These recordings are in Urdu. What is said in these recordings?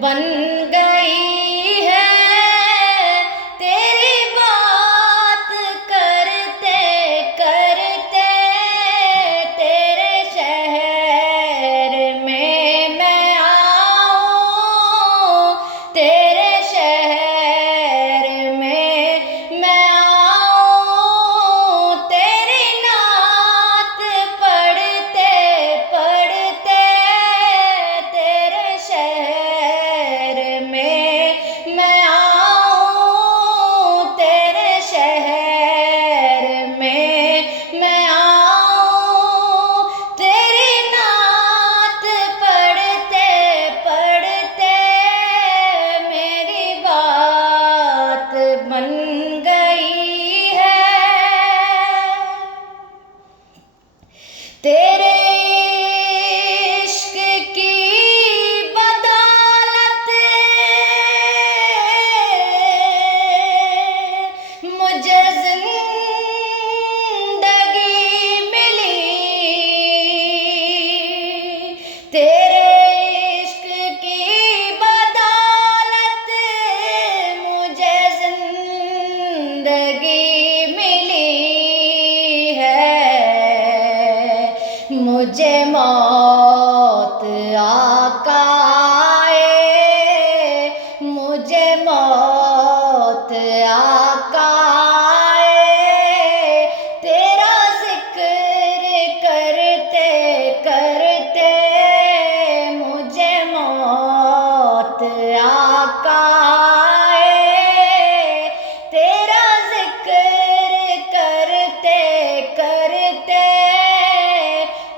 بن گئی ہے، تیری بات کرتے کرتے تیرے شہر میں آؤں، تیرے شہر میں آؤں، تیری نعت پڑھتے پڑھتے تیرے شہر میں آؤں، تیرے شہر میں آؤں، تیری نعت پڑھتے پڑھتے میری بات بن گئی ہے، تیرے عشق کی بدولت مجھے زندگی ملی، تیرے عشق کی بدولت مجھے زندگی ملی ہے، مجھے موت آقا آئے، مجھے موت آقا آئے، تیرا ذکر کرتے کرتے مجھے موت آقا آئے، تیرا ذکر کرتے کرتے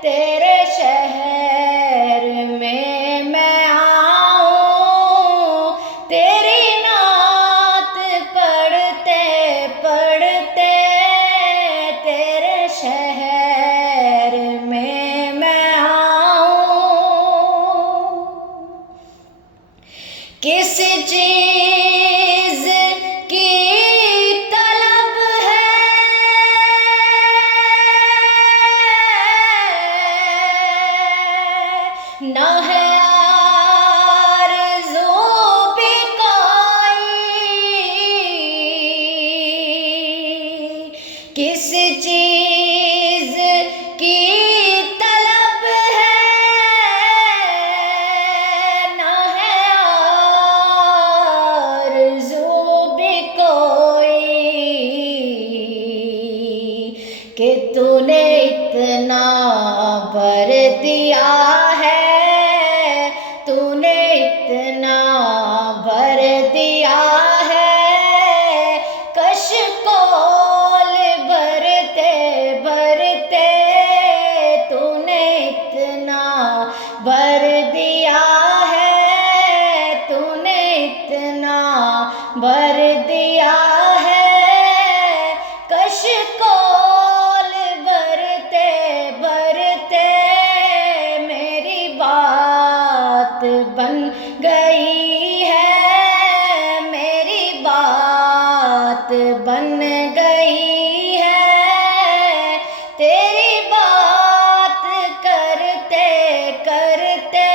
تیرے شہر میں آؤں، تیری نعت پڑھتے پڑھتے تیرے شہر میں آؤں، کس چیز کی طلب ہے نہ ہے آرزو بھی کوئی، کس چیز کی طلب ہے نہ ہے آرزو بھی کوئی، کہ تو نے اتنا بھر دیا ہے، تو نے اتنا بھر دیا ہے، کش کول بھرتے بھرتے تو نے اتنا بھر دیا ہے، تو نے اتنا بھر دیا ہے، کش کول بھرتے بھرتے میری بات بن گئی ہے، میری بات بن گئی ہے، تیری بات کرتے کرتے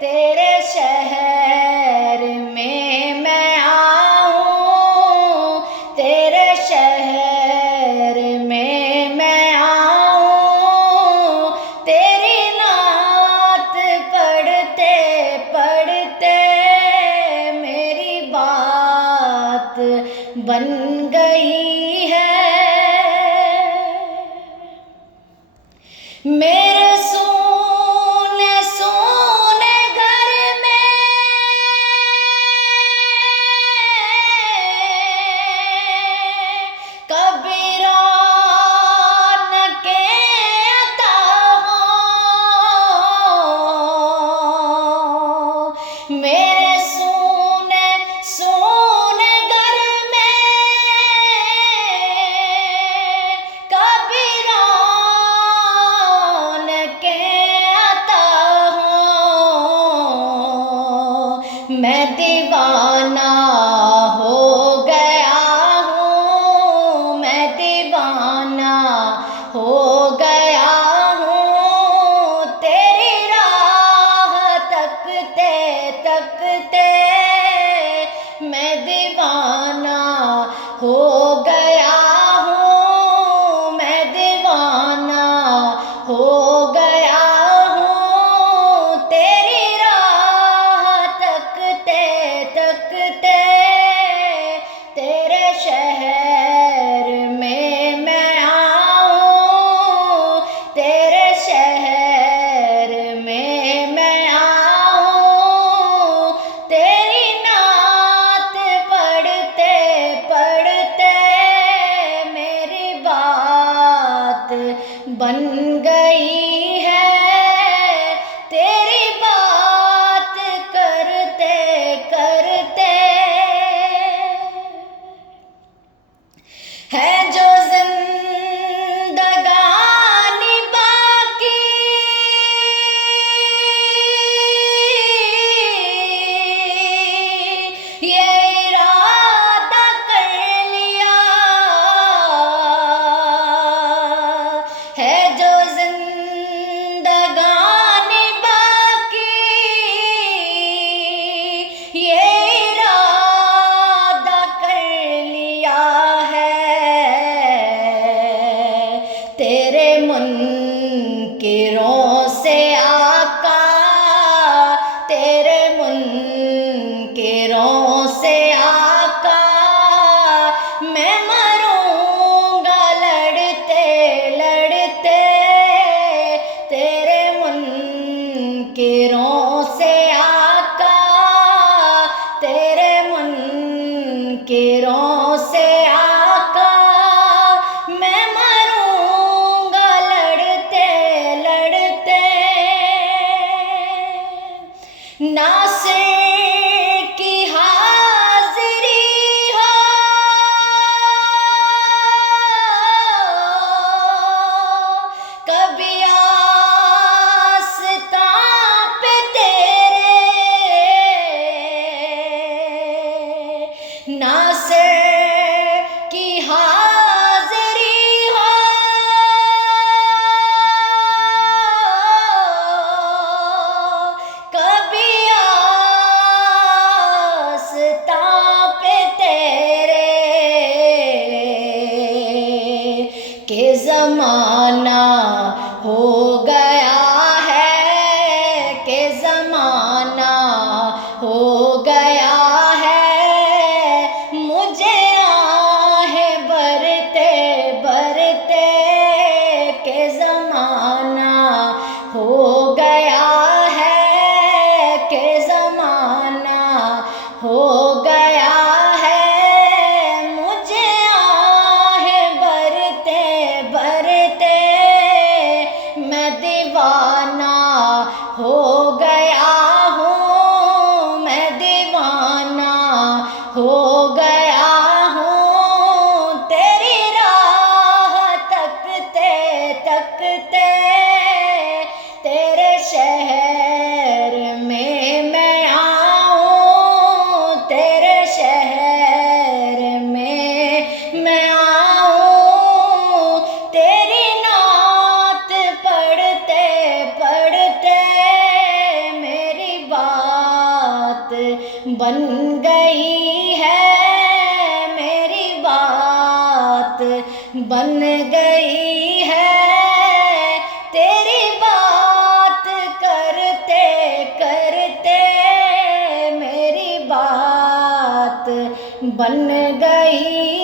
تیرے شہر میں آؤں، تیرے شہر میں آؤں، تیری نعت پڑھتے پڑھتے میری بات بن گئی ہے، میرے سونے سونے گھر میں کبھی رونقیں عطا ہوں، میرے سونے سونے گھر میں کبھی رونقیں عطا ہوں، میں دیوانہ ہو گیا ہوں، میں دیوانہ ہو گیا ہوں، تیری راہ تک تکتے تکتے میں دیوانہ ہو گیا ہوں، میں دیوانہ ہو گیا ہوں، تیری راہ تکتے تکتے تیرے شہر میں آؤں، تیرے شہر میں آؤں، تیری نعت پڑھتے پڑھتے میری بات بن گئی ہے، تیری بات کرتے کرتے ہے جو زندگانی باقی، یہ ارادہ کر لیا ہے، جو زندگانی باقی یہ ارادہ کر لیا ہے، تیرے منکروں سے آقا، تیرے منکروں سے آقا میں مروں گا لڑتے لڑتے، تیرے منکروں سے آقا، تیرے منکروں سے آقا میں مروں گا لڑتے لڑتے، ناصر کی حاضری ہو کبھی آستاں پہ تیرے، ناصر کی حاضری ہو کبھی آستاں پہ تیرے، کہ زمانہ ہو گیا ہے، کہ زمانہ ہو گیا ہے، مجھے آہیں برتے برتے، کہ زمانہ ہو گیا ہے، کہ زمانہ ہو گیا ہے، مجھے آہیں برتے برتے میں دیوانہ ہو گیا ہوں، میں دیوانہ ہو گیا ہوں، تیری راہ تکتے تکتے تیرے شہر میں آؤں، تیرے شہر میں آؤں، تیری نعت پڑھتے پڑھتے میری بات بن گئی ہے، میری بات بن گئی ہے، تیری بات کرتے کرتے میری بات بن گئی